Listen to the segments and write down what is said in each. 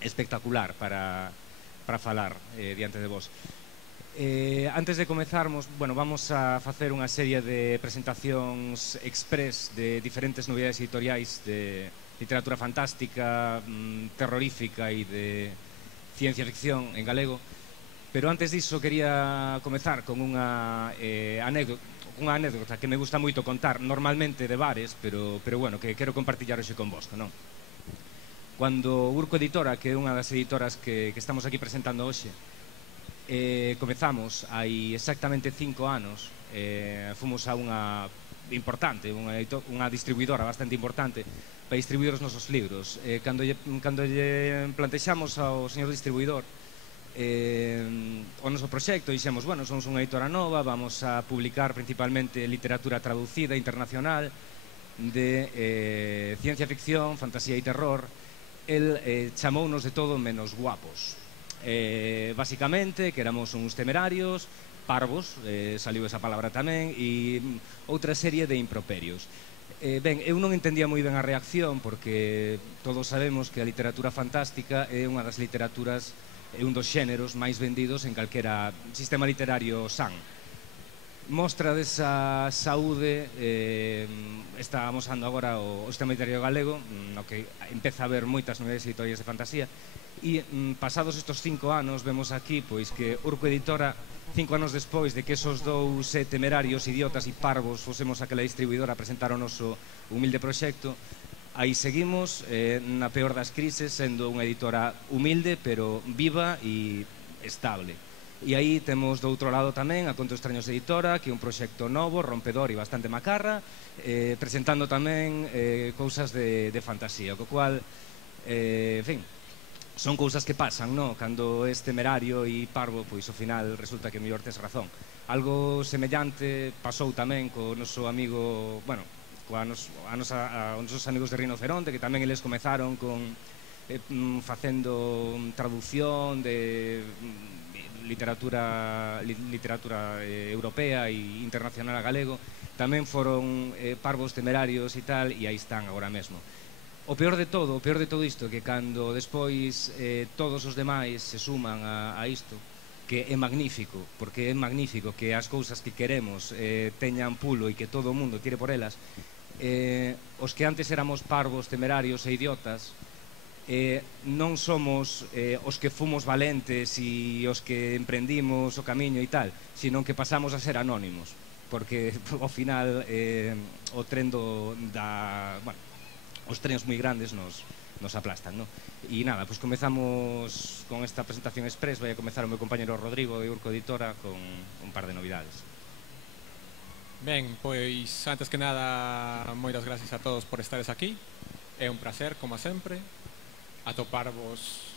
espectacular para falar diante de vos. Antes de comezarmos, bueno, vamos a facer unha serie de presentacións express de diferentes novidades editoriais de literatura fantástica, terrorífica e de ciencia ficción en galego. Pero antes disso quería comezar con unha anécdota que me gusta moito contar, normalmente de bares, pero bueno, que quero compartillar hoxe con vos, non? Cando Urco Editora, que é unha das editoras que estamos aquí presentando hoxe, comezamos hai exactamente 5 anos, fomos a unha importante, unha distribuidora bastante importante para distribuir os nosos libros. Cando lle plantexamos ao señor distribuidor o noso proxecto, dixemos, bueno, somos unha editora nova, vamos a publicar principalmente literatura traducida internacional de ciencia ficción, fantasía e terror. El chamounos de todo menos guapos. Basicamente, que éramos uns temerarios, parvos, saliu esa palabra tamén, e outra serie de improperios. Ben, eu non entendía moi ben a reacción, porque todos sabemos que a literatura fantástica é unha das literaturas, é un dos xéneros máis vendidos en calquera sistema literario san. Mostra desa saúde está amosando agora o sistema literario galego, no que empeza a haber moitas novedades editoriais de fantasía. E pasados estos 5 anos vemos aquí pois que Urco Editora, 5 anos despois de que esos dous temerarios, idiotas e parvos fosemos aquela distribuidora a presentar o noso humilde proxecto, aí seguimos na peor das crises, sendo unha editora humilde pero viva e estable. E aí temos do outro lado tamén a Contos Extraños Editora, que é un proxecto novo, rompedor e bastante macarra, presentando tamén cousas de fantasía, co cual, en fin, son cousas que pasan, non? Cando es temerario e parvo, pois ao final resulta que mellor tes razón. Algo semellante pasou tamén co noso amigo, bueno, os nosos amigos de Rinoceronte, que tamén eles comezaron con facendo traducción de literatura europea e internacional a galego. Tamén foron parvos temerarios e tal, e aí están agora mesmo. O peor de todo isto, que cando despois todos os demais se suman a isto, que é magnífico, porque é magnífico que as cousas que queremos teñan pulo e que todo o mundo tire por elas, os que antes éramos parvos, temerarios e idiotas, non somos os que fomos valentes e os que emprendimos o camiño e tal, sino que pasamos a ser anónimos, porque ao final o tren bueno, os trenes moi grandes nos aplastan, non? E nada, pois comezamos con esta presentación express. Vai a comezar o meu compañero Rodrigo de Urco Editora con un par de novidades. Ben, pois antes que nada, moitas gracias a todos por estares aquí. É un placer, como sempre, atoparvos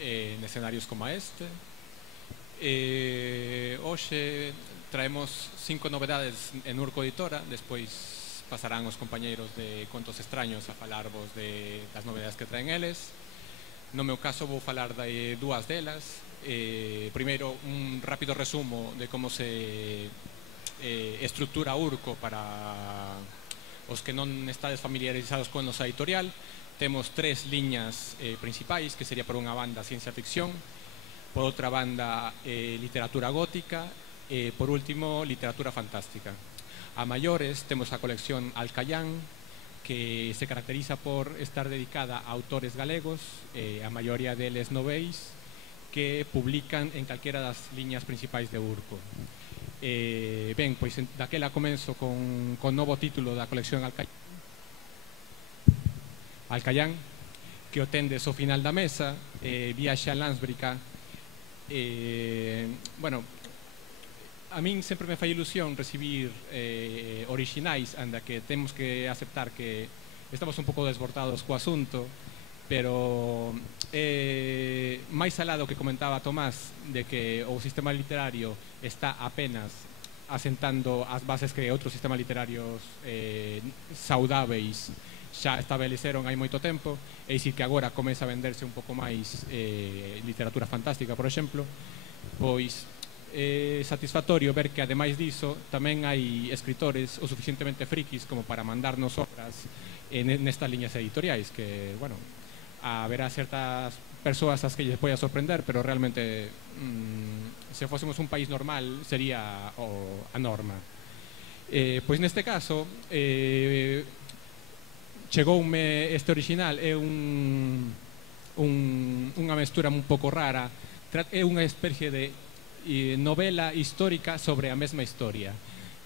en escenarios como este. Hoxe traemos 5 novedades en Urco Editora, despois pasarán os compañeiros de Contos Extraños a falarvos das novedades que traen eles. No meu caso vou falar de dúas delas. Primeiro, un rápido resumo de como se estructura Urco para os que non estades familiarizados con nosa editorial. Temos 3 liñas principais, que sería por unha banda ciencia ficción, por outra banda literatura gótica e por último literatura fantástica. A maiores temos a colección Alcayán, que se caracteriza por estar dedicada a autores galegos, a maioría deles noveis, que publican en calquera das liñas principais de Urco. Ben, pois daquela comenzo con novo título da colección Alcayán, que o tendes ao final da mesa, Viaxe a Landsbrica. Bueno, a min sempre me fai ilusión recibir orixinais, anda que temos que aceptar que estamos un pouco desbordados co asunto, pero máis alá do que comentaba Tomás, de que o sistema literario está apenas asentando as bases que outros sistemas literarios saudáveis xa estableceron hai moito tempo, é dicir que agora comeza a venderse un pouco máis literatura fantástica, por exemplo, pois satisfactorio ver que ademais diso tamén hai escritores o suficientemente frikis como para mandarnos obras nestas liñas editoriais, que, bueno, haberá certas persoas as que lles poida sorprender, pero realmente se fósemos un país normal sería a norma. Pois neste caso chegoume este original, é unha mestura un pouco rara, é unha especie de novela histórica sobre a mesma historia,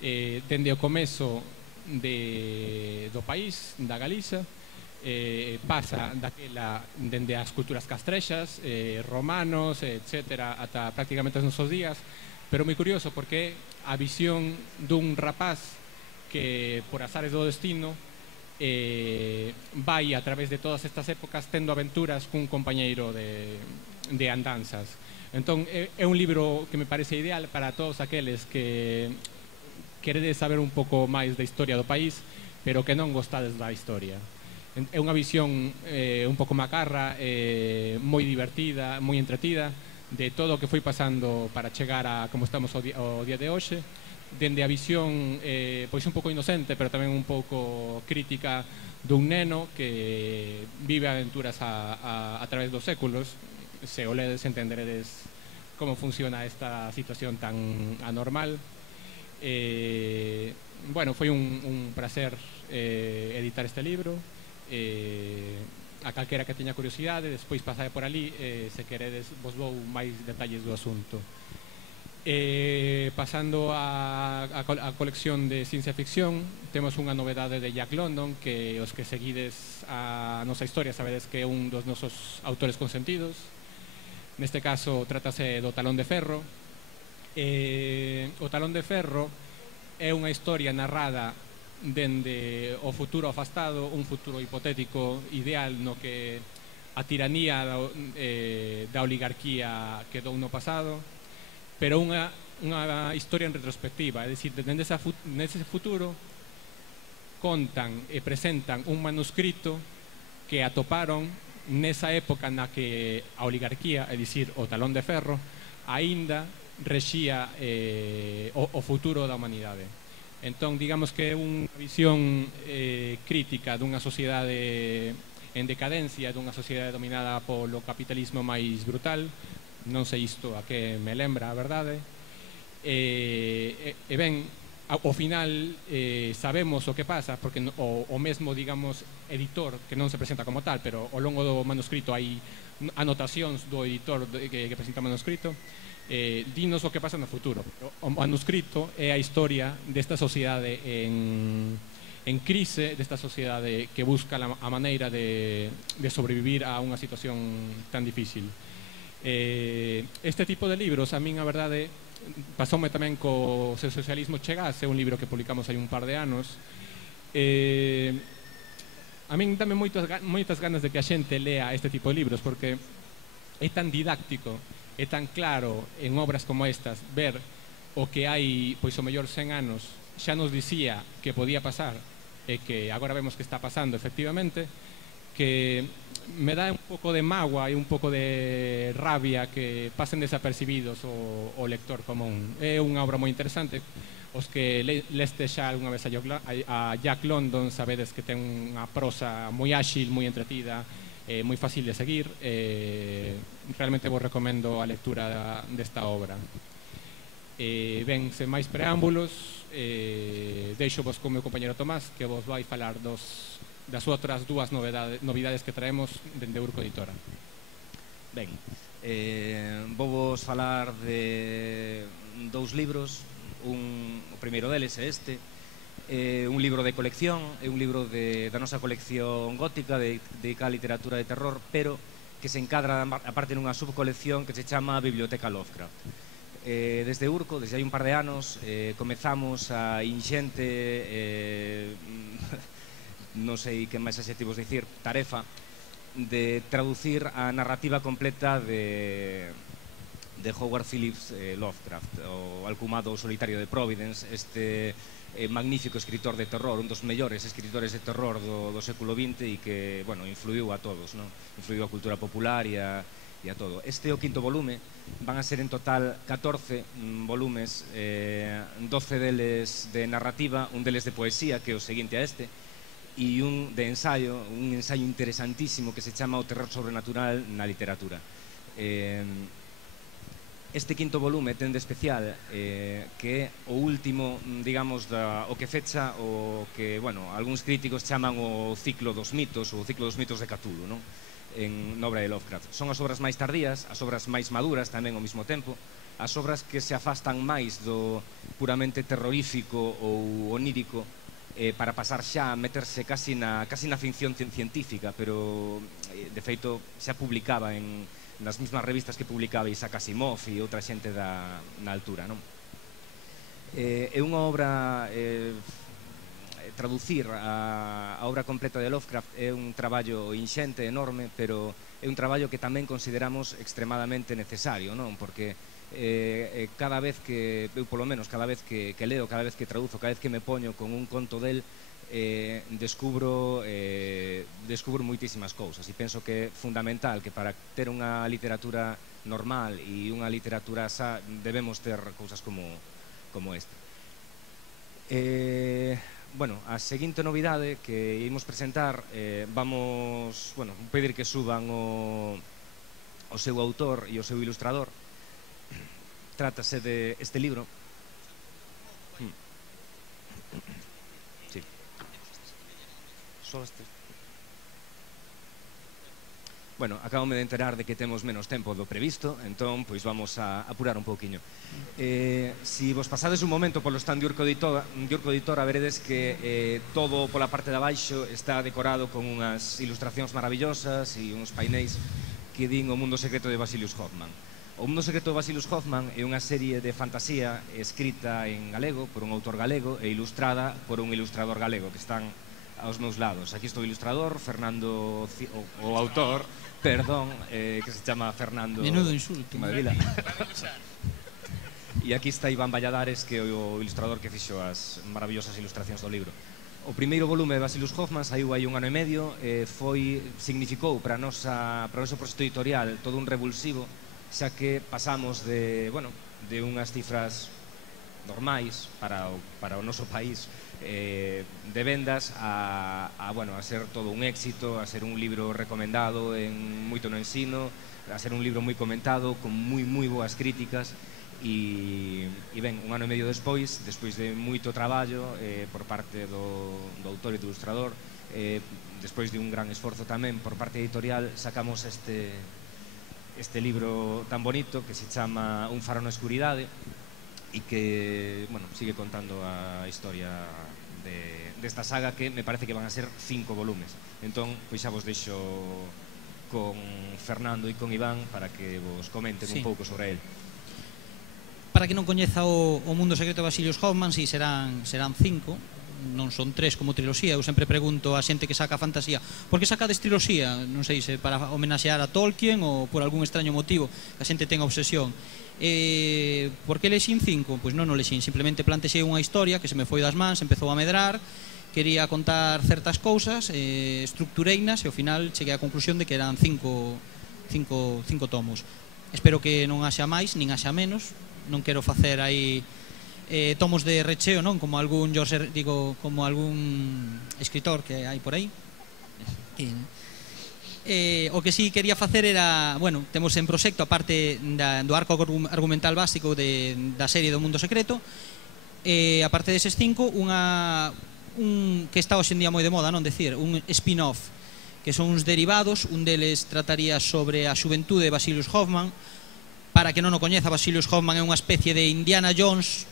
dende o comezo do país, da Galiza, pasa daquela dende as culturas castrexas, romanos, etc., ata prácticamente os nosos días, pero moi curioso porque a visión dun rapaz que por azares do destino vai a través de todas estas épocas tendo aventuras cun compañeiro de andanzas. Entón é un libro que me parece ideal para todos aqueles que queredes saber un pouco máis da historia do país, pero que non gostades da historia. É unha visión un pouco macarra, moi divertida, moi entretida, de todo o que foi pasando para chegar a como estamos o día de hoxe, dende a visión pois un pouco inocente, pero tamén un pouco crítica dun neno que vive aventuras a través dos séculos. Se o ledes entenderedes como funciona esta situación tan anormal. Bueno, foi un placer editar este libro. A calquera que teña curiosidade, despois pasade por ali, se queredes vos dou máis detalles do asunto. Pasando a colección de ciencia ficción, temos unha novedade de Jack London, que os que seguides a nosa historia sabedes que é un dos nosos autores consentidos. Neste caso trátase do Talón de Ferro. O Talón de Ferro é unha historia narrada dende o futuro afastado, un futuro hipotético ideal no que a tiranía da oligarquía quedou no pasado, pero unha historia en retrospectiva, é dicir, nese futuro contan e presentan un manuscrito que atoparon nesa época na que a oligarquía, é dicir, o Talón de Ferro, aínda rexía o futuro da humanidade. Entón, digamos que é unha visión crítica dunha sociedade en decadencia, dunha sociedade dominada polo capitalismo máis brutal. Non sei isto a que me lembra, a verdade. E ben, ao final sabemos o que pasa, porque o mesmo, digamos, editor, que non se presenta como tal, pero ao longo do manuscrito hai anotacións do editor que presenta o manuscrito, dinos o que pasa no futuro. O manuscrito é a historia desta sociedade en crise, desta sociedade que busca a maneira de sobrevivir a unha situación tan difícil. Este tipo de libros, a min a verdade, pasoume tamén co Se o socialismo chegase, un libro que publicamos hai un par de anos. A min dame moitas ganas de que a xente lea este tipo de libros, porque é tan didáctico, é tan claro en obras como estas ver o que hai, pois o mellor 100 anos xa nos dicía que podía pasar e que agora vemos que está pasando efectivamente, que me dá un pouco de mágoa e un pouco de rabia que pasen desapercibidos o lector común. É unha obra moi interesante. Os que leste xa algunha vez a Jack London sabedes que ten unha prosa moi áxil, moi entretida, moi fácil de seguir. Realmente vos recomendo a lectura desta obra. Ben, sen máis preámbulos, deixo vos con meu compañero Tomás, que vos vai falar das outras dúas novidades que traemos dende Urco Editora. Ben, vou vos falar de dous libros. O primeiro deles é este, un libro de colección, é un libro da nosa colección gótica dedicada á literatura de terror, pero que se encadra aparte nunha subcolección que se chama Biblioteca Lovecraft. Desde Urco, desde hai un par de anos, comezamos a inxente non sei que máis adxectivos dicir, tarefa de traducir a narrativa completa de Howard Phillips Lovecraft, o alcumado Solitario de Providence, este magnífico escritor de terror, un dos mellores escritores de terror do século XX e que, bueno, influiu a todos, non? Influiu a cultura popular e a todo. Este é o quinto volume, van a ser en total 14 volumes, 12 deles de narrativa, un deles de poesía, que é o seguinte a este, e un de ensaio, un ensaio interesantísimo que se chama O terror sobrenatural na literatura. Este quinto volume ten de especial que é o último, digamos, o que fecha o que, bueno, algúns críticos chaman o ciclo dos mitos ou o ciclo dos mitos de Cthulhu, non? En obra de Lovecraft. Son as obras máis tardías, as obras máis maduras tamén ao mesmo tempo, as obras que se afastan máis do puramente terrorífico ou onírico para pasar xa a meterse casi na ficción científica, pero de feito xa publicaba nas mesmas revistas que publicaba Isaac Asimov e outra xente na altura, non? É unha obra, traducir a obra completa de Lovecraft é un traballo inxente, enorme, pero é un traballo que tamén consideramos extremadamente necesario, non? Porque cada vez que, eu polo menos, cada vez que leo, cada vez que traduzo, cada vez que me poño con un conto del, descubro moitísimas cousas, e penso que é fundamental que para ter unha literatura normal e unha literatura xa debemos ter cousas como esta. Bueno, a seguinte novidade que imos presentar, vamos, bueno, pedir que suban o seu autor e o seu ilustrador. Trátase de este libro. Sí. Só este. Bueno, acabome de enterar de que temos menos tempo do previsto, entón, pois vamos a apurar un pouquiño. Si vos pasades un momento polo stand de Urco Editora, veredes que todo pola parte de abaixo está decorado con unhas ilustracións maravillosas e uns painéis que din o mundo secreto de Vasilius Hoffman. O mundo secreto de Vasilius Hoffman é unha serie de fantasía escrita en galego por un autor galego e ilustrada por un ilustrador galego que están aos meus lados. Aquí estou o ilustrador, Fernando, o autor, perdón, que se chama Fernando... Menudo insulto. Madvila. E aquí está Iván Valladares, que é o ilustrador que fixo as maravillosas ilustracións do libro. O primeiro volume de Vasilius Hoffman saiu aí 1 ano e medio, significou para o noso proxecto editorial todo un revulsivo, xa que pasamos de unhas cifras normais para o noso país de vendas a ser todo un éxito, a ser un libro recomendado moito no ensino, a ser un libro moi comentado, con moi boas críticas. E ben, 1 ano e medio despois de moito traballo por parte do autor e do ilustrador, despois de un gran esforzo tamén por parte editorial, sacamos este libro tan bonito que se chama Un faro na escuridade e que, bueno, sigue contando a historia desta saga, que me parece que van a ser 5 volumes. Entón, pois xa vos deixo con Fernando e con Iván para que vos comenten un pouco sobre el. Para que non coñeza o mundo secreto de Vasilius Hoffman, si serán 5, non son 3 como triloxía. Eu sempre pregunto a xente que saca fantasía, por que sacades triloxía? Non sei se para homenaxear a Tolkien ou por algún extraño motivo que a xente ten obsesión. Por que lexín 5? Pois non o lexín, simplemente plantexei unha historia que se me foi das mans, empezou a medrar, quería contar certas cousas, estructureinas e ao final cheguei á conclusión de que eran 5 tomos. Espero que non haxa máis, nin haxa menos, non quero facer aí tomos de recheo, non? Como algún escritor que hai por aí. O que sí quería facer era, bueno, temos en proxecto, a parte do arco argumental básico da serie do Mundo Secreto, a parte deses 5, que está hoxe en día moi de moda, non decir, un spin-off, que son uns derivados. Un deles trataría sobre a xuventude de Vasilius Hoffman. Para que non o coñeza, Vasilius Hoffman é unha especie de Indiana Jones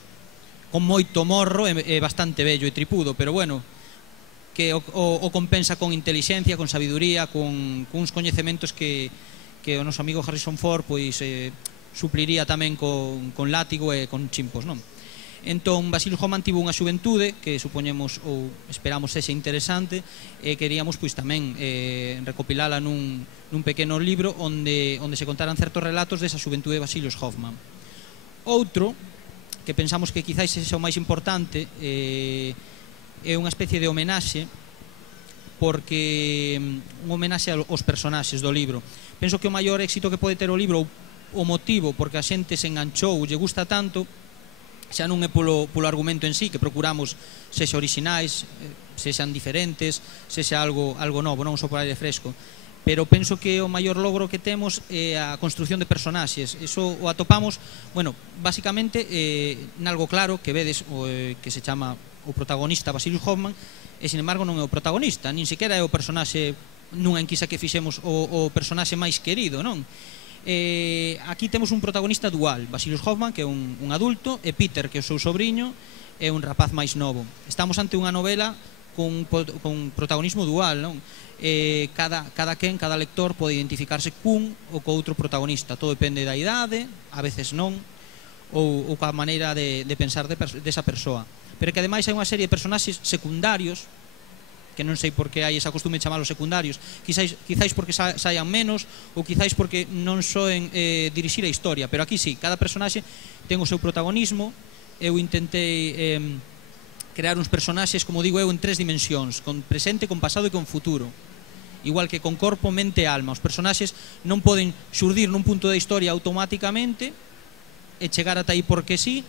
con moito morro e bastante bello e tripudo, pero bueno, que o compensa con intelixencia, con sabiduría, con uns coñecementos que o noso amigo Harrison Ford pois supliría tamén con látigo e con chimpos, non? Entón, Vasilius Hoffman tivo unha xuventude que supoñemos ou esperamos sexa interesante, e queríamos pois tamén recopilala nun pequeno libro onde se contaran certos relatos desa xuventude de Vasilius Hoffman. Outro que pensamos que quizáis sexa o máis importante é unha especie de homenaxe, porque un homenaxe aos personaxes do libro. Penso que o maior éxito que pode ter o libro, o motivo porque a xente se enganchou, lle gusta tanto, xa non é polo argumento en sí, que procuramos sexa orixinais, sexan diferentes, sexa algo novo, non só por aire fresco, pero penso que o maior logro que temos é a construción de personaxes. Iso o atopamos, bueno, basicamente nalgo claro que vedes que se chama o protagonista Vasilius Hoffman, e sin embargo non é o protagonista, nin sequera é o personaxe nunha enquisa que fixemos o personaxe máis querido, non? Aquí temos un protagonista dual, Vasilius Hoffman, que é un adulto, e Peter, que é o seu sobrinho, é un rapaz máis novo. Estamos ante unha novela con protagonismo dual, non? Cada lector pode identificarse cun ou co outro protagonista, todo depende da idade, a veces non, ou coa maneira de pensar desa persoa. Pero que ademais hai unha serie de personaxes secundarios, que non sei por que hai esa costume de chamarlos secundarios, quizáis porque saian menos, ou quizáis porque non soen dirixir a historia, pero aquí sí, cada personaxe ten o seu protagonismo. Eu intentei crear uns personaxes, como digo eu, en 3 dimensións, con presente, con pasado e con futuro, igual que con corpo, mente e alma. Os personaxes non poden xurdir nun punto da historia automáticamente e chegar ata aí porque sí,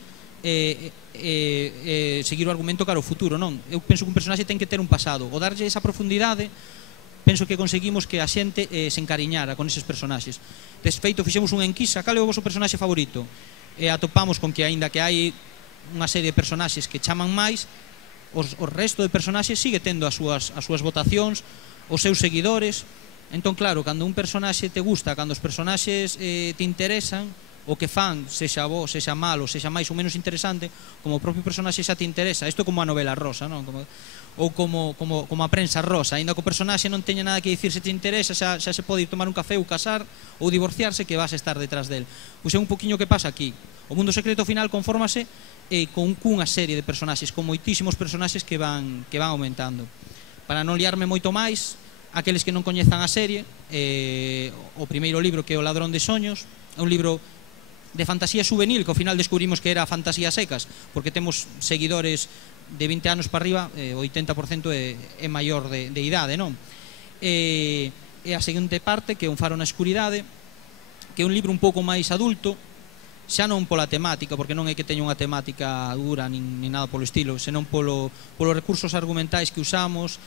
seguir o argumento cara ao futuro, non? Eu penso que un personaxe ten que ter un pasado, o darlle esa profundidade, penso que conseguimos que a xente se encariñara con eses personaxes. Desfeito, fixemos unha enquisa, cal é o vosso personaxe favorito? E atopamos con que, aínda que hai unha serie de personaxes que chaman máis, o resto de personaxes sigue tendo as súas votacións, os seus seguidores. Entón, claro, cando un personaxe te gusta, cando os personaxes te interesan, o que fan, sexa bo, sexa malo, sexa máis ou menos interesante, como o propio personaxe xa te interesa. Isto como a novela rosa, non? Ou como a prensa rosa, aínda que o personaxe non teña nada que dicir, se te interesa, xa se pode ir tomar un café ou casar ou divorciarse, que vas a estar detrás del. Pois é un poquinho que pasa aquí. O mundo secreto final confórmase con cunha serie de personaxes, con moitísimos personaxes que van aumentando. Para non liarme moito máis, aqueles que non coñezan a serie, o primeiro libro, que é O ladrón de soños, é un libro de fantasía juvenil, que ao final descubrimos que era fantasía secas, porque temos seguidores de 20 anos para arriba, o 80% é maior de idade, non? E a seguinte parte, que é Un faro na escuridade, que é un libro un pouco máis adulto, xa non pola temática, porque non é que teña unha temática dura nin nada polo estilo, senón polos recursos argumentais que usamos,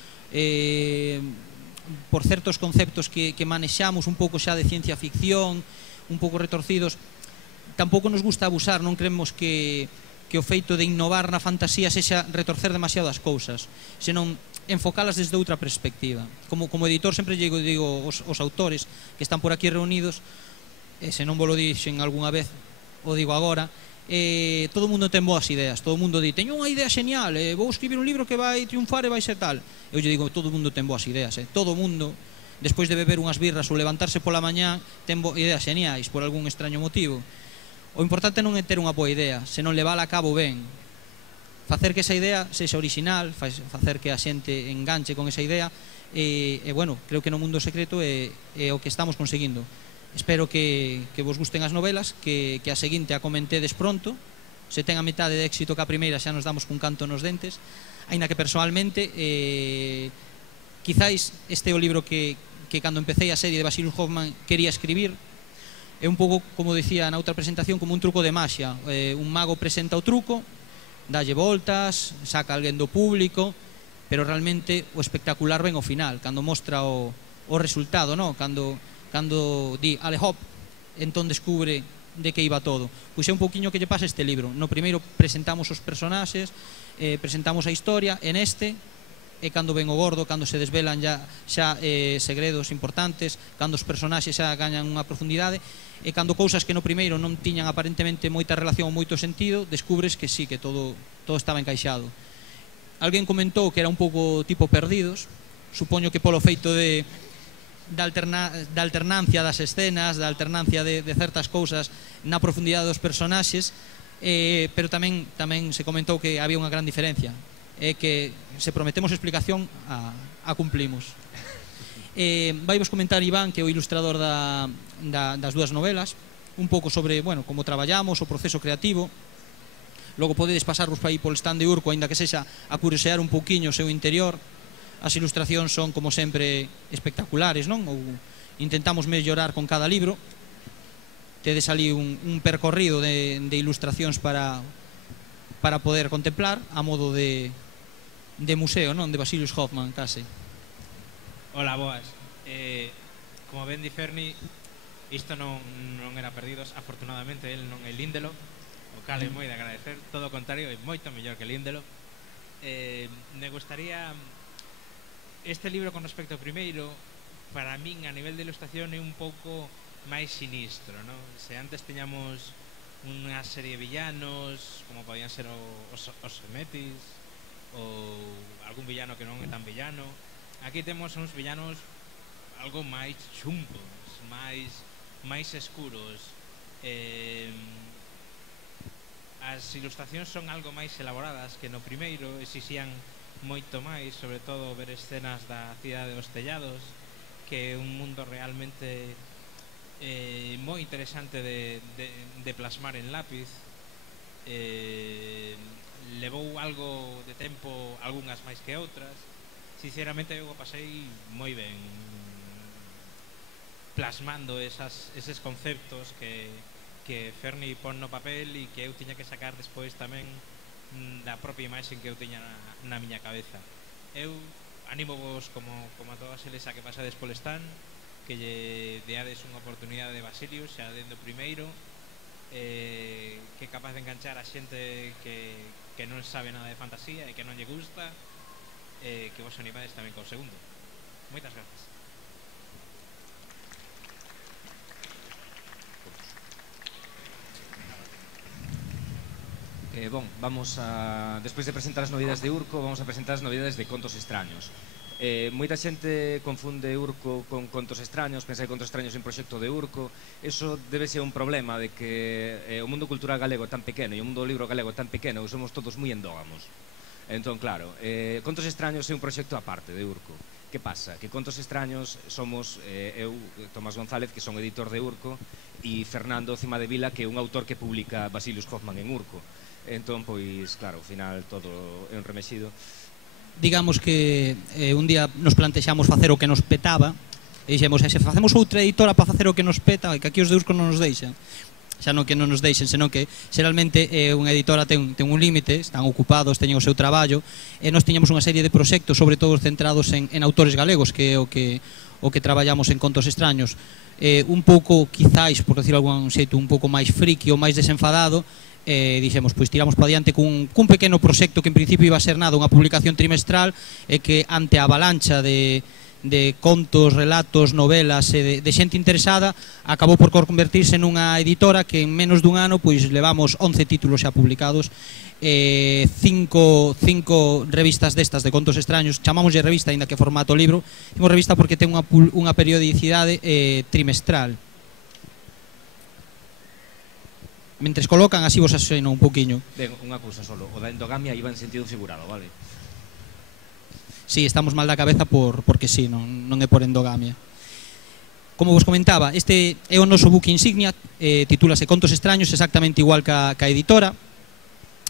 por certos conceptos que manexamos un pouco xa de ciencia ficción, un pouco retorcidos. Tampouco nos gusta abusar, non creemos que o feito de innovar na fantasía sexa retorcer demasiado as cousas, senón enfocalas desde outra perspectiva. Como editor sempre digo aos autores que están por aquí reunidos, se non vos lo dixen algunha vez, o digo agora, todo o mundo ten boas ideas, todo o mundo di, teño unha idea genial, vou escribir un libro que vai triunfar e vai ser tal. Eu lle digo, todo o mundo ten boas ideas, todo o mundo, despois de beber unhas birras ou levantarse pola mañá, ten ideas geniais por algún extraño motivo. O importante non é ter unha boa idea, senón levala a cabo ben. Facer que esa idea sexa orixinal, facer que a xente enganche con esa idea, e bueno, creo que no mundo secreto é o que estamos conseguindo. Espero que vos gusten as novelas, que a seguinte a comentedes pronto. Se ten a metade de éxito que a primeira, xa nos damos cun canto nos dentes. Aínda que personalmente, quizáis este é o libro que cando empecé a serie de Vasilius Hoffman quería escribir. É un pouco, como dicía na outra presentación, como un truco de maxia. Un mago presenta o truco, dalle voltas, saca alguén do público, pero realmente o espectacular ven ao final, cando mostra o resultado, no? Cando di, ale hop, entón descubre de que iba todo. Pois é un pouquiño que lle pasa este libro. No primeiro presentamos os personaxes, presentamos a historia, en este, e cando ven o gordo, cando se desvelan xa segredos importantes, cando os personaxes xa gañan unha profundidade, e cando cousas que no primeiro non tiñan aparentemente moita relación ou moito sentido, descubres que sí, que todo estaba encaixado. Alguén comentou que era un pouco tipo Perdidos, supoño que polo feito da alternancia das escenas, da alternancia de certas cousas na profundidade dos personaxes, pero tamén se comentou que había unha gran diferencia, é que se prometemos explicación, a cumplimos. Vai vos comentar Iván, que é o ilustrador das dúas novelas, un pouco sobre, bueno, como traballamos, o proceso creativo. Logo podedes pasarvos para aí polo stand de Urco, aínda que sexa a curiosear un pouquiño o seu interior. As ilustracións son, como sempre, espectaculares, non? Ou intentamos mellorar con cada libro. Tedes ali un percorrido de ilustracións para para poder contemplar a modo de museo, non? De Vasilius Hoffman, case. Hola, boas. Como ben di Ferni, isto non era perdidos, afortunadamente el non é Lindelof, o cal é moi de agradecer, todo o contrario, é moito mellor que Lindelof. Me gustaría este libro con respecto ao primeiro, para min a nivel de ilustración é un pouco máis sinistro, non? Se antes teñamos unha serie de villanos como podían ser os Semetis ou algún villano que non é tan villano, aquí temos uns villanos algo máis chumpos, máis escuros. As ilustracións son algo máis elaboradas que no primeiro, exixían moito máis, sobre todo ver escenas da cidade dos tellados, que é un mundo realmente moi interesante de plasmar en lápiz. Levou algo de tempo, algunhas máis que outras. Sinceramente eu o pasei moi ben plasmando eses conceptos que Ferni pon no papel e que eu tiña que sacar despois tamén da propia imaxe que eu tiña na miña cabeza. Eu animo vos como a todas eles a que pasades polo stand, que lle deades unha oportunidade de Vasilius xa dentro primeiro, que é capaz de enganchar a xente que non sabe nada de fantasía e que non lle gusta, que vos animades tamén co segundo. Moitas grazas. Vamos a, despois de presentar as novidades de Urco, vamos a presentar as novidades de Contos Extraños. Moita xente confunde Urco con Contos Extraños, pensa que Contos Extraños é un proxecto de Urco. Eso debe ser un problema de que o mundo cultural galego é tan pequeno e o mundo do libro galego é tan pequeno que somos todos moi endógamos. Entón, claro, Contos Extraños é un proxecto aparte de Urco. Que pasa? Que Contos Extraños somos eu, Tomás González, que son editor de Urco, e Fernando Cimadevila, que é un autor que publica Vasilius Hoffman en Urco. Entón, pois, claro, ao final todo é un remexido. Digamos que un día nos plantexamos facer o que nos petaba e dixemos, se facemos outra editora para facer o que nos peta, que aquí os de Urco non nos deixan, xa non que non nos deixen, senón que xeralmente unha editora ten un límite, están ocupados, teñen o seu traballo, e nós tiñamos unha serie de proxectos, sobre todo centrados en autores galegos, que é o que traballamos en Contos Extraños, un pouco, quizáis, por decirlo de algún xeito, un pouco máis friki ou máis desenfadado. Dixemos, pois tiramos para diante cun pequeno proxecto que en principio iba a ser nada, unha publicación trimestral, e que ante a avalancha de contos, relatos, novelas e de xente interesada acabou por convertirse nunha editora que en menos dun ano pois levamos 11 títulos xa publicados, 5 revistas destas de Contos Extraños, chamámoslle revista aínda que formato libro, temos revista porque ten unha periodicidade trimestral. Mentres colocan, así vos aseno un poquinho. Ben, unha cousa solo, o da endogamia iba en sentido figurado, vale? Sí, estamos mal da cabeza porque sí, non é por endogamia. Como vos comentaba, este é o noso buque insignia, titúlase Contos Extraños, exactamente igual que a editora.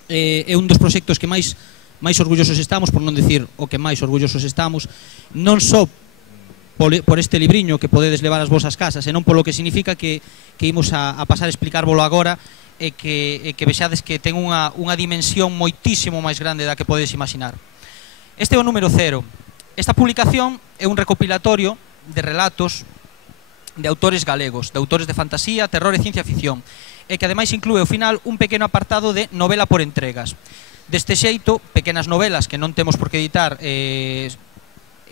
É un dos proxectos que máis orgullosos estamos, por non decir o que máis orgullosos estamos, non só por este libriño que podedes levar ás vosas casas, senón polo que significa que imos a pasar a explicárvolo agora, e que vexades que ten unha dimensión moitísimo máis grande da que podedes imaginar. Este é o número 0. Esta publicación é un recopilatorio de relatos de autores galegos, de autores de fantasía, terror e ciencia ficción, e que ademais inclúe ao final un pequeno apartado de novela por entregas. Deste xeito, pequenas novelas que non temos por que editar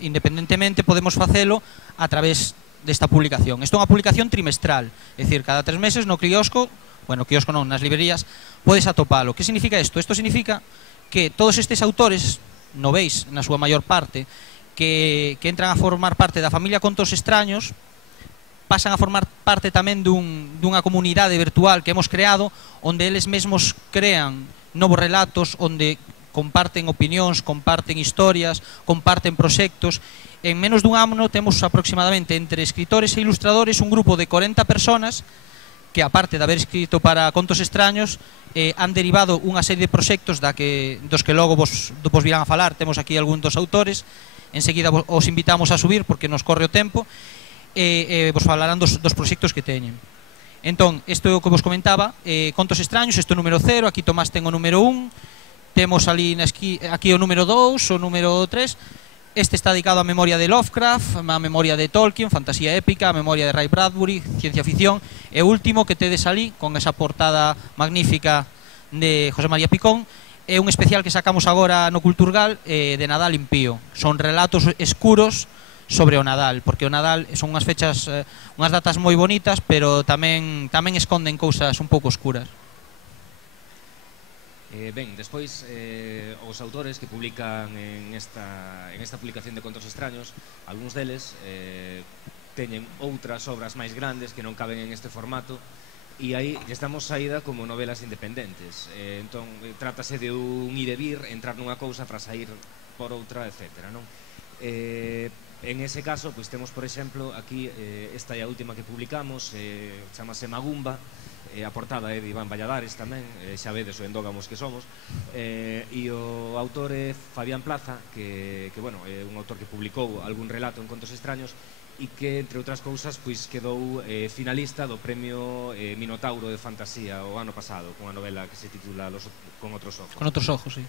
independentemente, podemos facelo a través desta publicación. Isto é unha publicación trimestral, é dicir, cada 3 meses no quiosco, bueno, quiosco non, nas librerías, podes atopalo. Que significa isto? Isto significa que todos estes autores, novéis na súa maior parte, que entran a formar parte da familia Contos Extraños, pasan a formar parte tamén dunha comunidade virtual que hemos creado, onde eles mesmos crean novos relatos, onde comparten opinións, comparten historias, comparten proxectos. En menos dun ano temos aproximadamente entre escritores e ilustradores un grupo de 40 personas que, aparte de haber escrito para Contos Extraños, han derivado unha serie de proxectos dos que logo vos virán a falar. Temos aquí algún dos autores, enseguida os invitamos a subir porque nos corre o tempo, e vos falarán dos proxectos que teñen. Entón, isto é o que vos comentaba, Contos Extraños, isto é o número 0, aquí Tomás ten o número 1, temos ali aquí o número 2, o número 3, este está dedicado á memoria de Lovecraft, á memoria de Tolkien, fantasía épica, á memoria de Ray Bradbury, ciencia ficción, e o último que tedes ali, con esa portada magnífica de José María Picón, é un especial que sacamos agora no Culturgal de Nadal Impío. Son relatos escuros sobre o Nadal, porque o Nadal son unhas fechas, unhas datas moi bonitas, pero tamén esconden cousas un pouco escuras. Ben, despois os autores que publican en esta publicación de Contos Extraños, algúns deles teñen outras obras máis grandes que non caben en este formato, e aí estamos saída como novelas independentes. Entón, trátase de un ir e vir, entrar nunha cousa para sair por outra, etc. En ese caso, pois temos, por exemplo, aquí esta é a última que publicamos, chamase Magumba, a portada é de Iván Valladares tamén, xa vedes o endógamos que somos, e o autor é Fabián Plaza, que bueno, é un autor que publicou algún relato en Contos Extraños e que, entre outras cousas, pois quedou finalista do premio Minotauro de Fantasía o ano pasado, cunha novela que se titula Con outros ojos. Con outros ojos, sí.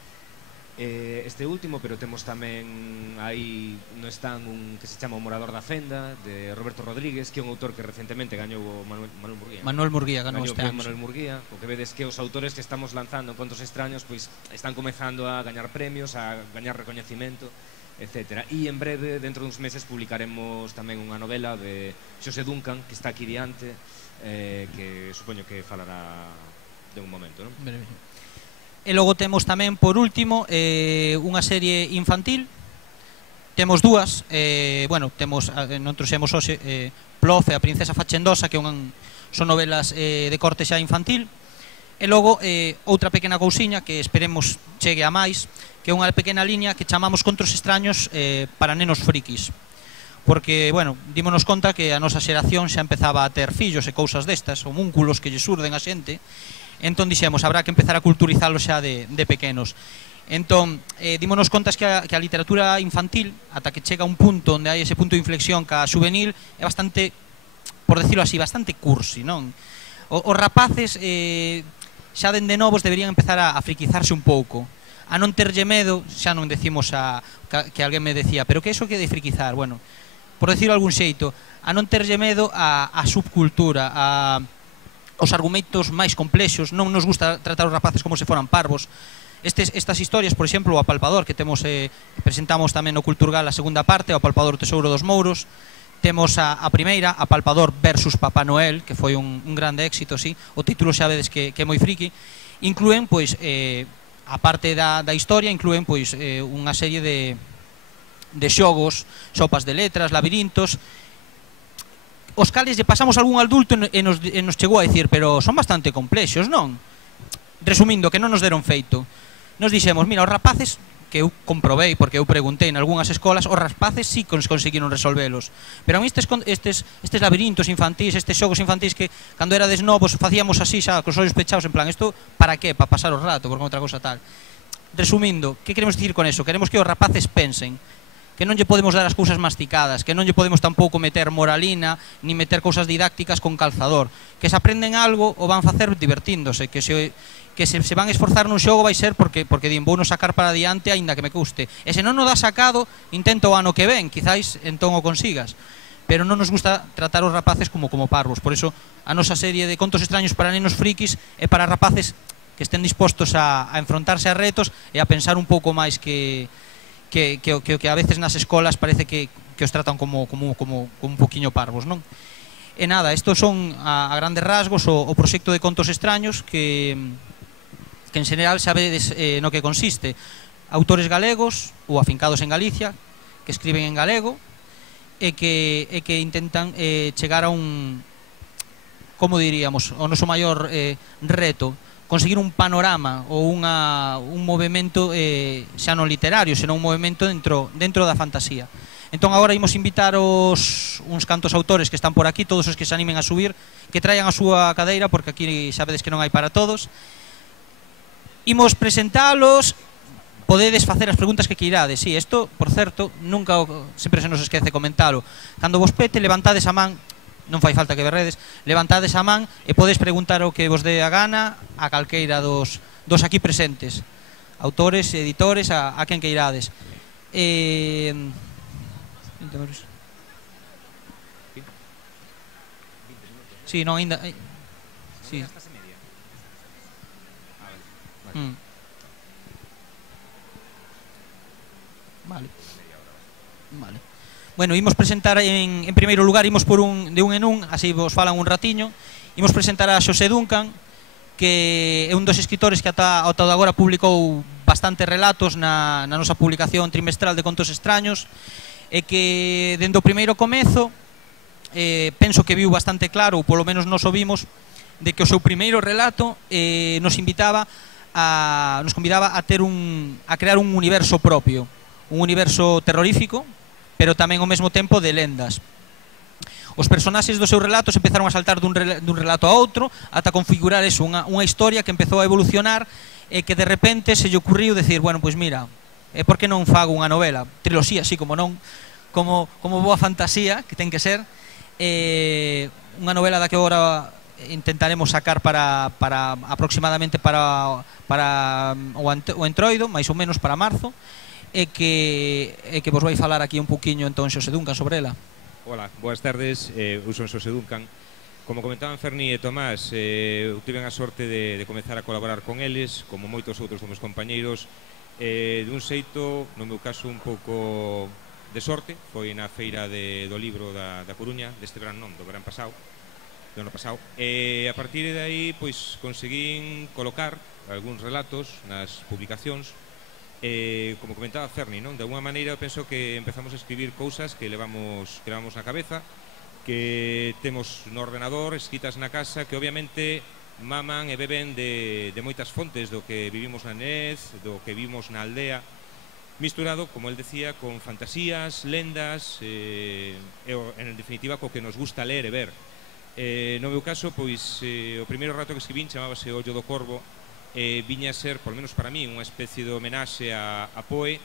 Este último, pero temos tamén aí no stand un que se chama O Morador da Fenda, de Roberto Rodríguez, que é un autor que recentemente gañou o Manuel Murguía. Manuel Murguía ganou este ano. Manuel Murguía, o que vedes que os autores que estamos lanzando en Contos Extraños pois están comezando a gañar premios, a gañar recoñecimento, etc. E en breve, dentro duns meses, publicaremos tamén unha novela de Xosé Duncan, que está aquí diante, que supoño que falará de un momento, non? E logo temos tamén, por último, unha serie infantil. Temos dúas, bueno, temos, non trouxemos hoxe, Plof e a princesa fachendosa, que son novelas de corte xa infantil. E logo, outra pequena cousiña, que esperemos chegue a máis, que é unha pequena liña que chamamos Contos Extraños para nenos frikis. Porque, bueno, dímonos conta que a nosa xeración xa empezaba a ter fillos e cousas destas, homúnculos que lle surden a xente. Entón dixemos, habrá que empezar a culturizalos xa de pequenos. Entón, dímonos contas que a literatura infantil, ata que chega a un punto onde hai ese punto de inflexión ca juvenil, é bastante, por decirlo así, bastante cursi, non? Os rapaces xa dende novos deberían empezar a friquizarse un pouco, a non terlle medo, xa non decimos que alguén me decía, pero que eso que de friquizar? Bueno, por decirlo algún xeito, a non terlle medo a subcultura, os argumentos máis complexos. Non nos gusta tratar os rapaces como se foran parvos. Estas historias, por exemplo, o Apalpador, que temos presentamos tamén no Culturgal a segunda parte, o Apalpador, o Tesouro dos Mouros. Temos a primeira, Apalpador versus Papá Noel, que foi un grande éxito, sí. O título xa vedes que é moi friki. Inclúen, pois, a parte da historia, inclúen, pois, unha serie de xogos, sopas de letras, labirintos, os cales lle pasamos algún adulto e nos chegou a dicir, pero son bastante complexos, non? Resumindo, que non nos deron feito. Nos dixemos, mira, os rapaces, que eu comprobei, porque eu preguntei en algunhas escolas, os rapaces sí conseguiron resolvelos. Pero a mí estes labirintos infantís, estes xogos infantís que, cando erades novos, facíamos así, xa, cos ollos pechados, en plan, isto, para que? Para pasar o rato, porque outra cosa tal. Resumindo, que queremos dicir con eso? Queremos que os rapaces pensen, que non lle podemos dar as cousas masticadas, que non lle podemos tampouco meter moralina, ni meter cousas didácticas con calzador, que se aprenden algo o van facer divertíndose, que se van esforzar nun xogo vai ser porque din, vou non sacar para adiante aínda que me custe, e se non o dá sacado, intento o ano que ven, quizáis entón o consigas, pero non nos gusta tratar os rapaces como parvos. Por eso a nosa serie de Contos Extraños para nenos frikis é para rapaces que estén dispostos a enfrontarse a retos e a pensar un pouco máis que a veces nas escolas parece que os tratan como un poquinho parvos, non? E nada, estos son a grandes rasgos o proxecto de Contos Extraños que en xeral sabedes no que consiste. Autores galegos ou afincados en Galicia que escriben en galego e que intentan chegar a un, como diríamos, o noso maior reto, conseguir un panorama ou un movimento xa non literario, senón un movimento dentro da fantasía. Entón agora imos invitar uns cantos autores que están por aquí, todos os que se animen a subir, que traian a súa cadeira, porque aquí sabedes que non hai para todos. Imos presentalos, podedes facer as preguntas que queirades. Si, isto, por certo, sempre se nos esquece comentalo. Cando vos pete, levantades a man, non fai falta que berredes, levantades a man e podes preguntar o que vos dé a gana a calqueira dos aquí presentes, autores, editores, a quen que irades. Sí, non, ainda... Sí. Vale. Vale. Bueno, imos presentar en primeiro lugar, imos por de un en un, así vos falan un ratiño. Imos presentar a Xosé Duncan, que é un dos escritores que ata agora publicou bastantes relatos na nosa publicación trimestral de Contos Extraños, e que dende o primeiro comezo penso que viu bastante claro, ou polo menos nos o vimos, de que o seu primeiro relato nos convidaba a crear un universo propio, un universo terrorífico, pero tamén ao mesmo tempo de lendas. Os personaxes dos seus relatos empezaron a saltar dun relato a outro ata configurar eso, unha historia que empezou a evolucionar e que de repente se lle ocurriu decir, bueno, pois mira, por que non fago unha novela? Triloxía, así como non, como boa fantasía, que ten que ser, unha novela da que agora intentaremos sacar para aproximadamente para o entroido, máis ou menos para marzo, e que vos vai falar aquí un poquinho entón Xosé Duncan sobre ela. Hola, boas tardes, eu son Xosé Duncan. Como comentaban Ferni e Tomás, eu tive a sorte de comezar a colaborar con eles, como moitos outros dos meus compañeiros, dun xeito, no meu caso, un pouco de sorte. Foi na feira do libro da Coruña, deste verán non, do verán pasado, do ano pasado, e a partir de aí, pois, conseguín colocar algúns relatos nas publicacións. Como comentaba Ferni, non? De alguna maneira penso que empezamos a escribir cousas que levamos na cabeza, que temos no ordenador, escritas na casa, que obviamente maman e beben de moitas fontes do que vivimos na Nez, do que vivimos na aldea, misturado, como el decía, con fantasías, lendas, e en definitiva co que nos gusta ler e ver. No meu caso, pois, o primeiro relato que escribín chamábase Ollo do Corvo, viña a ser, por menos para mí, unha especie de homenaxe a Poe,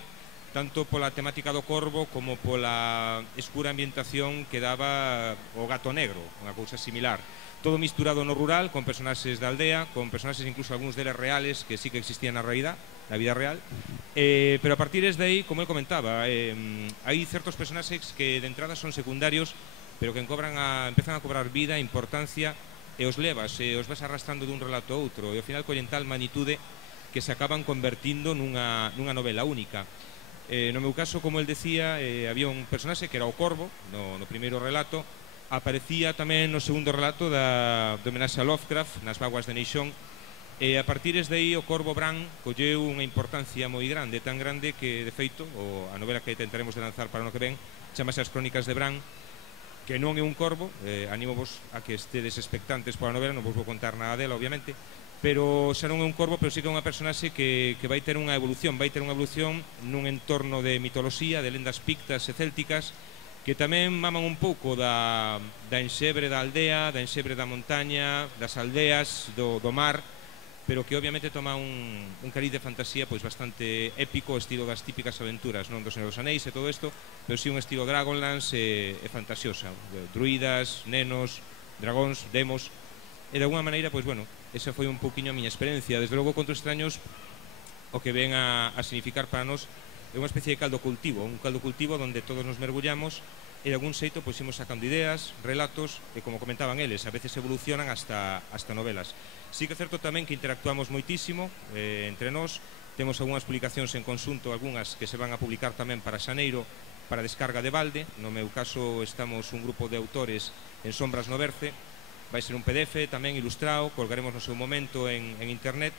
tanto pola temática do corvo como pola escura ambientación que daba o Gato Negro, unha cousa similar. Todo misturado no rural, con personaxes da aldea, con personaxes incluso algúns deles reales, que sí que existían na realidad, na vida real, pero a partir de aí, como ele comentaba, hai certos personaxes que de entrada son secundarios, pero que empezan a cobrar vida, importancia, e os levas, e os vas arrastrando dun relato a outro, e ao final collen tal magnitude que se acaban convertindo nunha novela única. No meu caso, como el decía, había un personaxe que era o Corvo, no primeiro relato, aparecía tamén no segundo relato de homenaxe a Lovecraft, nas Vaguas de Neixón, e a partir de aí o Corvo Bran colleu unha importancia moi grande, tan grande que, de feito, a novela que tentaremos de lanzar para o ano que ven, chamase As Crónicas de Bran, que non é un corvo, animo-vos a que estedes expectantes pola novela, non vos vou contar nada dela, obviamente, pero xa non é un corvo, pero sí que é unha personaxe que vai ter unha evolución nun entorno de mitoloxía, de lendas pictas e célticas, que tamén maman un pouco da enxebre da aldea, da enxebre da montaña, das aldeas, do mar, pero que obviamente toma un cariz de fantasía pois bastante épico, estilo das típicas aventuras, non, do Señor dos Anéis e todo isto, pero sí un estilo Dragonlance e fantasiosa, druidas, nenos, dragóns, demos, e de alguna maneira, pois bueno, esa foi un pouquiño a miña experiencia. Desde logo, Contos Extraños, o que ven a significar para nós é unha especie de caldo cultivo, un caldo cultivo onde todos nos mergullamos e de algún xeito pois imos sacando ideas, relatos, e como comentaban eles, a veces evolucionan hasta novelas. Sí que é certo tamén que interactuamos moitísimo entre nós, temos algunhas publicacións en conxunto, algunhas que se van a publicar tamén para xaneiro, para descarga de balde. No meu caso estamos un grupo de autores en Sombras no Berce, vai ser un PDF tamén ilustrado, colgaremos no seu momento en internet.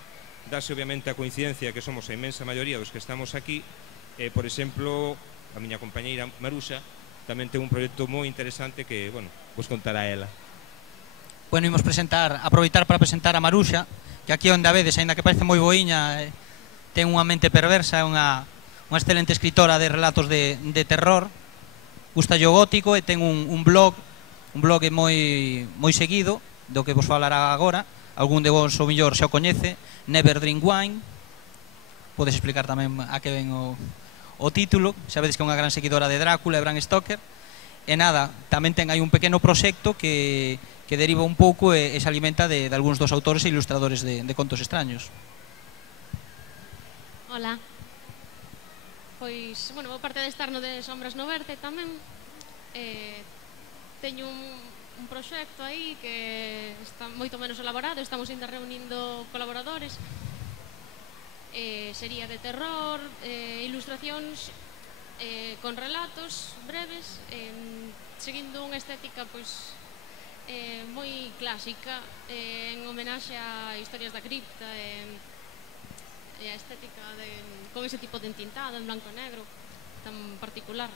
Dase obviamente a coincidencia que somos a inmensa maioría dos que estamos aquí, por exemplo, a miña compañeira Maruxa tamén ten un proxecto moi interesante que, bueno, vos contará ela. Bueno, imos aproveitar para presentar a Maruxa, que aquí onde a vedes, aínda que parece moi boiña, ten unha mente perversa, é unha excelente escritora de relatos de terror, gusta o gótico e ten un blog moi seguido, do que vos falará agora, algún de vos o millor xa o coñece, Never Drink Wine. Podes explicar tamén a que ven o título, xa vedes que é unha gran seguidora de Drácula e Bram Stoker, E nada, tamén ten aí un pequeno proxecto que deriva un pouco e se alimenta de algúns dos autores e ilustradores de Contos Extraños. Hola. Pois, bueno, vou parte de estar no de Sombras no Verde tamén. Teño un proxecto aí que está moito menos elaborado, estamos ainda reunindo colaboradores. Sería de terror, ilustracións con relatos breves, seguindo unha estética pois moi clásica, en homenaxe a historias da cripta e a estética con ese tipo de entintado en blanco e negro tan particular.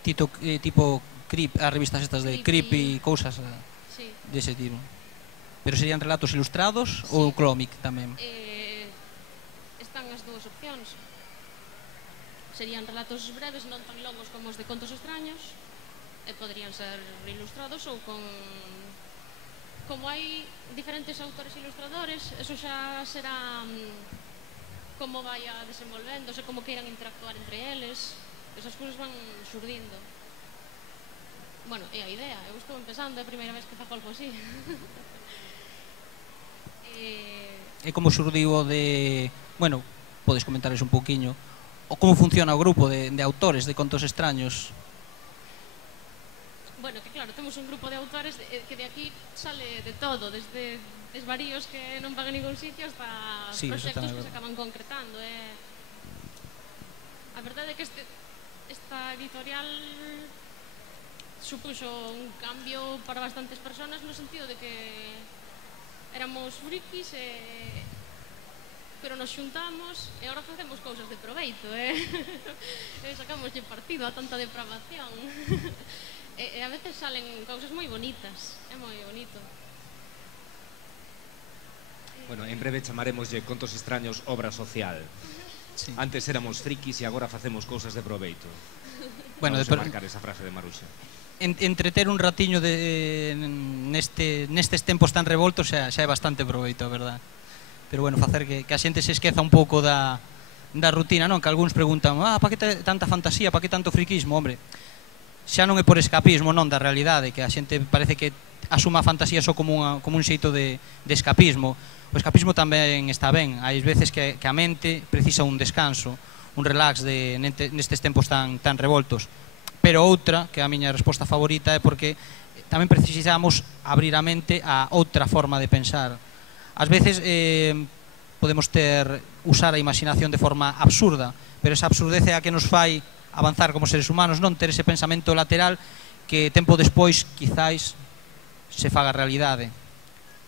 Tipo Creep, as revistas estas de Creep e cousas dese tipo. Pero serían relatos ilustrados ou cómic tamén? Están as dúas opcións. Serían relatos breves, non tan longos como os de Contos Extraños, e poderían ser ilustrados ou con... Como hai diferentes autores ilustradores, eso xa será como vai a desenvolvéndose, como queiran interactuar entre eles. Esas cousas van surdindo. Bueno, é a idea, eu estou empezando, é a primeira vez que fago algo así. E como surdiu o de... Bueno, podes comentarles un pouquiño o como funciona o grupo de autores de Contos Extraños. Bueno, que claro, temos un grupo de autores que de aquí sale de todo, desde desvaríos que non pagan ningún sitio hasta proxectos que se acaban concretando. A verdade é que esta editorial supuxo un cambio para bastantes personas no sentido de que éramos frikis pero nos xuntamos e agora facemos cousas de proveito e sacamoslle partido a tanta depravación e a veces salen cousas moi bonitas, é moi bonito. Bueno, en breve chamaremoslle Contos Extraños obra social. Antes éramos frikis e agora facemos cousas de proveito. Vamos a marcar esa frase de Maruxa. Entreter un ratiño nestes tempos tan revoltos xa é bastante proveito, a verdad. Pero bueno, facer que a xente se esqueza un pouco da rutina, non? Que algúns preguntan, para que tanta fantasía, para que tanto friquismo? Hombre, xa non é por escapismo, non, da realidade, que a xente parece que asuma a fantasía só como un xeito de escapismo. O escapismo tamén está ben, hai veces que a mente precisa un descanso, un relax nestes tempos tan revoltos. Pero outra, que é a miña resposta favorita, é porque tamén precisamos abrir a mente a outra forma de pensar. Ás veces podemos usar a imaginación de forma absurda, pero esa absurdez é a que nos fai avanzar como seres humanos, non ter ese pensamento lateral que tempo despois, quizáis, se faga realidade.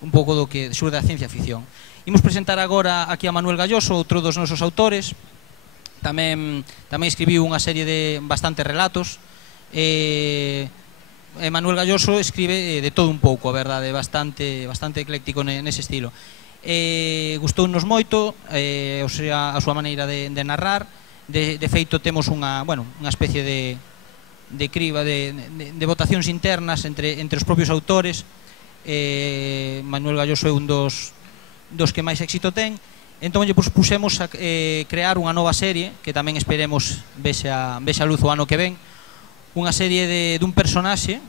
Un pouco do que xurde a ciencia ficción. Imos presentar agora aquí a Manuel Galloso, outro dos nosos autores. Tamén escribiu unha serie de bastantes relatos. Manuel Galloso escribe de todo un pouco, a verdade, bastante ecléctico nese estilo. Gustounos moito a súa maneira de narrar. De feito, temos unha especie de criba, de votacións internas entre os propios autores. Manuel Galloso é un dos que máis éxito ten. Entón, lle puxemos a crear unha nova serie que tamén esperemos vexe a luz o ano que ven. Unha serie dun personaxe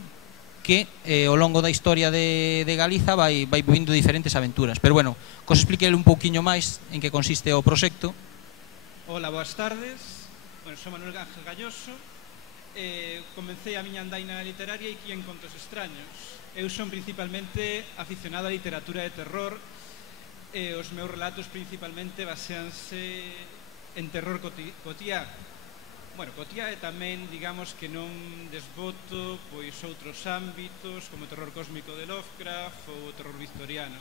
que ao longo da historia de Galiza vai vivindo diferentes aventuras. Pero bueno, cos expliquele un pouquiño máis en que consiste o proxecto. Hola, boas tardes. Bueno, sou Manuel Ángel Galloso. Comecei a miña andaina literaria aquí en Contos Extraños. Eu son principalmente aficionado á literatura de terror e os meus relatos principalmente baseanse en terror cotiá. Bueno, cotiá e tamén, digamos, que non desboto pois outros ámbitos como o terror cósmico de Lovecraft ou o terror victoriano.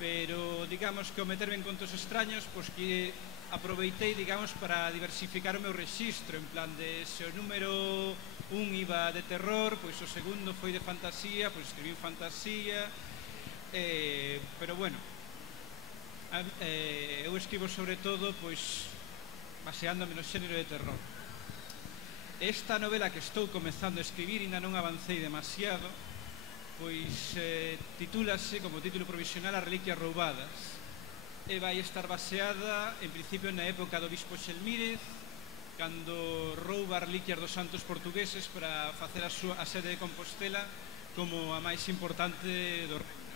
Pero, digamos, que ao meterme en Contos Extraños, pois que aproveitei, digamos, para diversificar o meu rexistro, en plan de se o número 1 iba de terror, pois o segundo foi de fantasía, pois escribí fantasía, pero bueno, eu escribo sobre todo, pois, baseándome no xénero de terror. Esta novela que estou comezando a escribir, ainda non avancei demasiado, pois titúlase como título provisional As Reliquias Roubadas e vai estar baseada en principio na época do bispo Xelmírez cando rouba reliquias dos santos portugueses para facer a sede de Compostela como a máis importante do reino.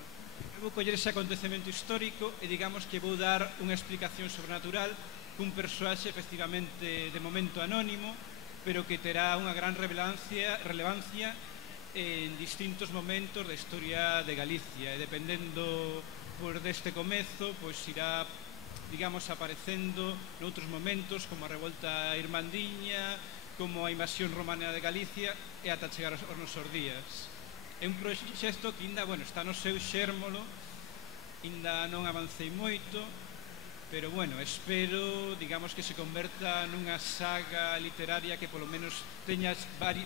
Eu vou coller ese acontecemento histórico e digamos que vou dar unha explicación sobrenatural cun persoaxe efectivamente de momento anónimo, pero que terá unha gran relevancia en distintos momentos da historia de Galicia, e dependendo deste comezo, pois irá, digamos, aparecendo noutros momentos, como a revolta irmandiña, como a invasión romana de Galicia, e ata chegar aos nosos días. É un proxecto que ainda, bueno, está no seu xérmolo, ainda non avancei moito, pero, bueno, espero, digamos, que se converta nunha saga literaria que polo menos teña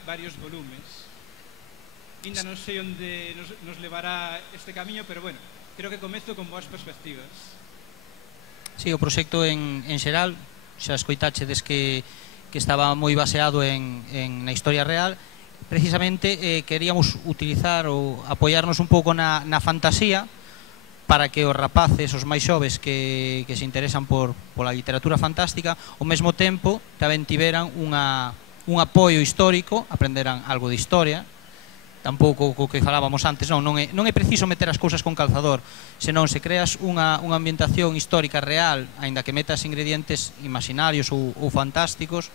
varios volumes. Ainda non sei onde nos levará este camiño, pero, bueno, creo que comezo con boas perspectivas. Sí, o proxecto en xeral, xa escoitachedes que estaba moi baseado na historia real. Precisamente queríamos utilizar ou apoiarnos un pouco na fantasía para que os rapaces, os máis xoves que se interesan pola literatura fantástica, ao mesmo tempo tamén tiveran un apoio histórico, aprenderan algo de historia. Tampouco o que falábamos antes, non é preciso meter as cousas con calzador, senón se creas unha ambientación histórica real, aínda que metas ingredientes imaginarios ou fantásticos,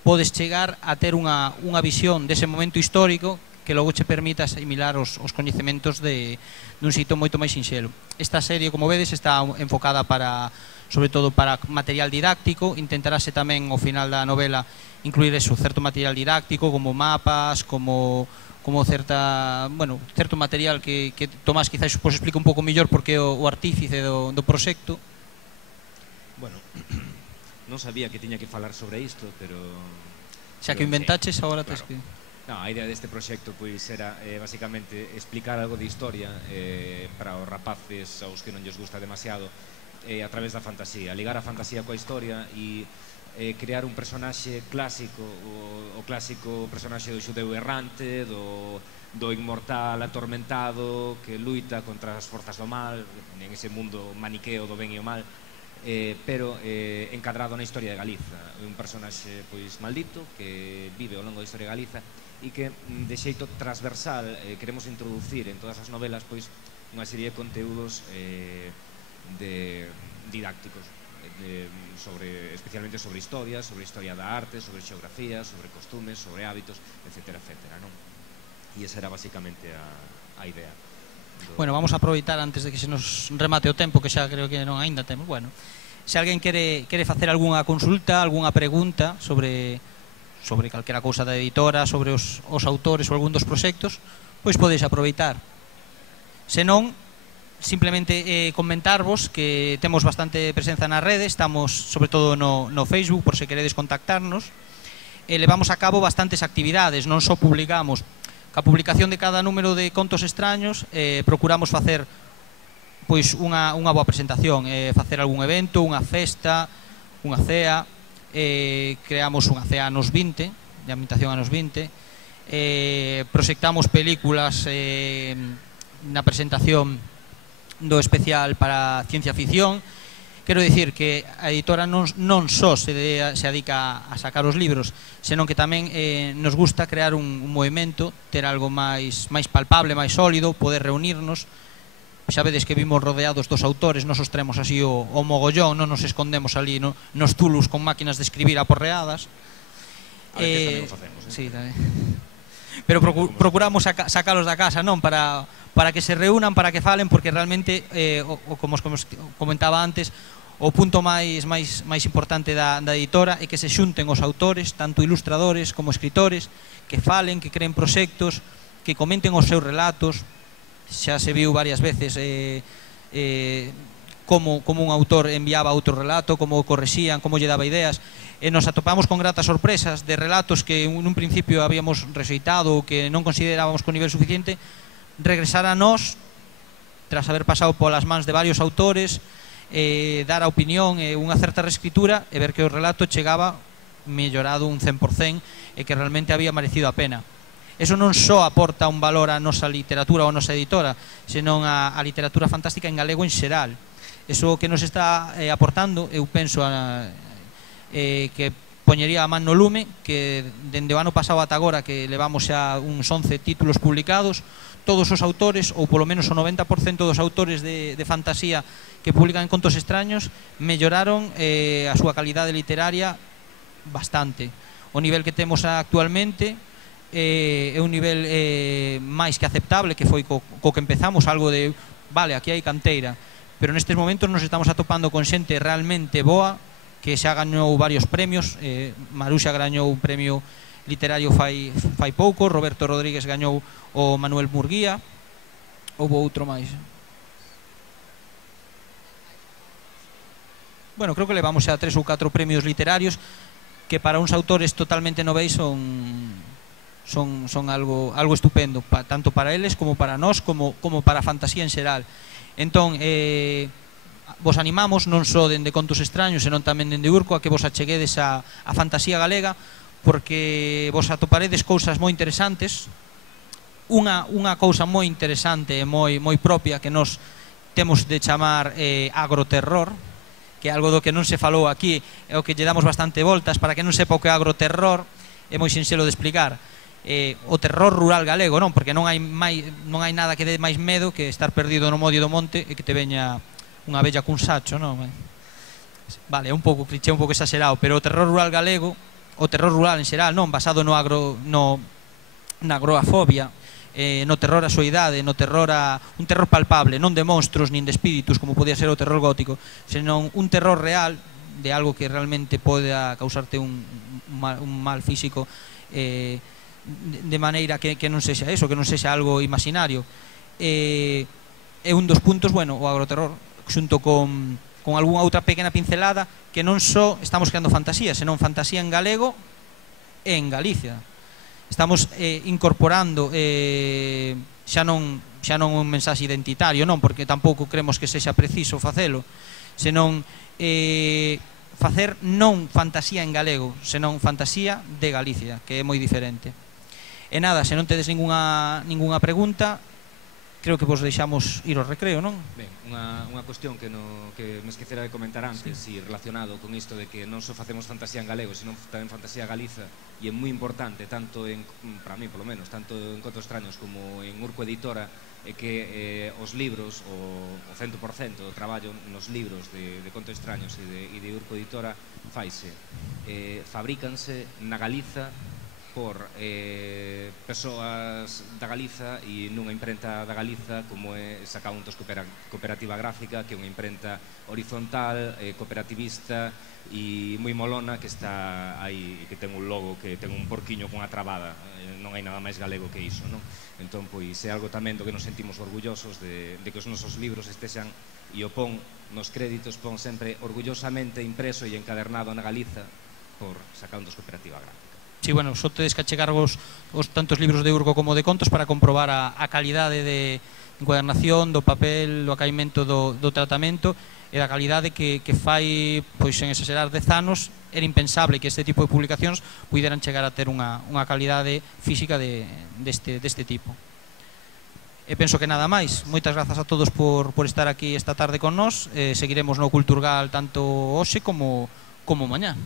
podes chegar a ter unha visión dese momento histórico que logo che permita asimilar os coñecementos dun xeito moito máis sinxelo. Esta serie, como vedes, está enfocada sobre todo para material didáctico. Intentarase tamén ao final da novela incluir certo material didáctico, como mapas, como certo material que Tomás quizás explica un pouco mellor porque é o artífice do proxecto. Bueno, non sabía que tiña que falar sobre isto, pero... Xa que inventaches, agora tes que... No, a idea deste proxecto pois era basicamente explicar algo de historia para os rapaces aos que non lles gusta demasiado a través da fantasía, ligar a fantasía coa historia e crear un personaxe clásico, o clásico personaxe do xudeu errante, do inmortal atormentado que luita contra as forzas do mal en ese mundo maniqueo do ben e o mal, pero encadrado na historia de Galiza. Un personaxe pois maldito que vive ao longo da historia de Galiza e que de xeito transversal queremos introducir en todas as novelas pois unha serie de conteúdos didácticos, especialmente sobre historia da arte, sobre xeografía, sobre costumes, sobre hábitos, etcétera, etcétera, non? E esa era basicamente a idea. Bueno, vamos a aproveitar antes de que se nos remate o tempo, que xa creo que non aínda temos. Bueno, se alguén quere facer algunha consulta, algunha pregunta sobre calquera cousa da editora, sobre os autores ou algún dos proxectos, pois podedes aproveitar. Se non, simplemente comentarvos que temos bastante presenza na rede, estamos sobre todo no Facebook, por se queredes contactarnos, e levamos a cabo bastantes actividades, non só publicamos. Ca publicación de cada número de Contos Extraños procuramos facer pois unha boa presentación, facer algún evento, unha festa, unha cea, creamos unha cea anos 20, de ambientación anos 20, proxectamos películas na presentación do especial para ciencia ficción. Quero dicir que a editora non só se dedica a sacar os libros, senón que tamén nos gusta crear un movimento, ter algo máis palpable, máis sólido, poder reunirnos. Xa vedes que vimos rodeados dos autores, nos os tremos así o mogollón, non nos escondemos ali nos tulus con máquinas de escribir aporreadas. A veces tamén o facemos. Sí, tamén. Pero procuramos sacalos da casa, non? Para que se reúnan, para que falen, porque realmente, como os comentaba antes, o punto máis importante da editora é que se xunten os autores, tanto ilustradores como escritores, que falen, que creen proxectos, que comenten os seus relatos. Xa se viu varias veces como un autor enviaba outro relato, como o correxían, como lle daba ideas, e nos atopamos con gratas sorpresas de relatos que en un principio habíamos rexeitado ou que non considerábamos con nivel suficiente, regresar a nós tras haber pasado polas mans de varios autores, dar a opinión e unha certa reescritura e ver que o relato chegaba mellorado un 100% e que realmente había merecido a pena. Eso non só aporta un valor á nosa literatura ou á nosa editora, senón á literatura fantástica en galego en xeral. Eso que nos está aportando, eu penso, que poñería a man no lume, que dende o ano pasado ata agora que levamos xa uns 11 títulos publicados, todos os autores, ou polo menos o 90% dos autores de fantasía que publican en Contos Extraños, melloraron a súa calidade literaria bastante. O nivel que temos actualmente é un nivel máis que aceptable, que foi co que empezamos, algo de, vale, aquí hai canteira, pero nestes momentos nos estamos atopando con xente realmente boa, que xa gañou varios premios. Maruxa gañou un premio literario fai pouco, Roberto Rodríguez gañou o Manuel Murguía, houve outro máis. Bueno, creo que levamos xa 3 ou 4 premios literarios que para uns autores totalmente noveis son algo estupendo, tanto para eles como para nós, como para a fantasía en xeral. Entón, vos animamos, non só dende Contos Extraños, senón tamén dende Urco, a que vos acheguedes a fantasía galega, porque vos atoparedes cousas moi interesantes. Unha cousa moi interesante e moi propia que nos temos de chamar agroterror, que é algo do que non se falou aquí, é o que lle damos bastante voltas. Para que non sepa o que é agroterror, é moi sinxelo de explicar. O terror rural galego, non? Porque non hai nada que dé máis medo que estar perdido no medio do monte e que te veña unha abella cun sacho, non? Vale, é un pouco cliché, un pouco exagerado, pero o terror rural galego, o terror rural en xeral, non? Basado na agroafobia, no terror a soidade, no terror un terror palpable, non de monstruos nin de espíritus como podía ser o terror gótico, senón un terror real de algo que realmente pode causarte un mal físico, de maneira que non sexa eso, que non sexa algo imaginario. É un dos puntos, bueno, o agroterror, xunto con algunha outra pequena pincelada, que non só estamos creando fantasía, senón fantasía en galego e en Galicia. Estamos incorporando xa non un mensaxe identitario, non, porque tampouco creemos que sexa preciso facelo, senón facer non fantasía en galego, senón fantasía de Galicia, que é moi diferente. E nada, se non tedes ningunha pregunta, creo que vos deixamos ir ao recreo, non? Ben, unha cuestión que me esquecera de comentar antes, e relacionado con isto de que non só facemos fantasía en galego, senón tamén fantasía galiza, e é moi importante, tanto para mí polo menos, tanto en Contos Extraños como en Urco Editora, é que os libros, o 100% do traballo nos libros de Contos Extraños e de Urco Editora faise, fabrícanse na Galiza por persoas da Galiza e nunha imprenta da Galiza como é Sacauntos Cooperativa Gráfica, que é unha imprenta horizontal, cooperativista e moi molona, que está aí, que ten un logo, que ten un porquiño con a trabada. Non hai nada máis galego que iso, non? Entón, pois, é algo tamén do que nos sentimos orgullosos de que os nosos libros estexan, e o pon nos créditos, pon sempre orgullosamente impreso e encadernado na Galiza por Sacauntos Cooperativa Gráfica. Sí, bueno, só tedes que achegarvos os tantos libros de Urco como de contos para comprobar a calidade de encuadernación, do papel, do acaimento do tratamento e da calidade que fai, pois, en exagerar 10 anos, era impensable que este tipo de publicacións puderan chegar a ter unha calidade física deste tipo. E penso que nada máis. Moitas grazas a todos por estar aquí esta tarde con nós. Seguiremos no Culturgal tanto hoxe como mañá.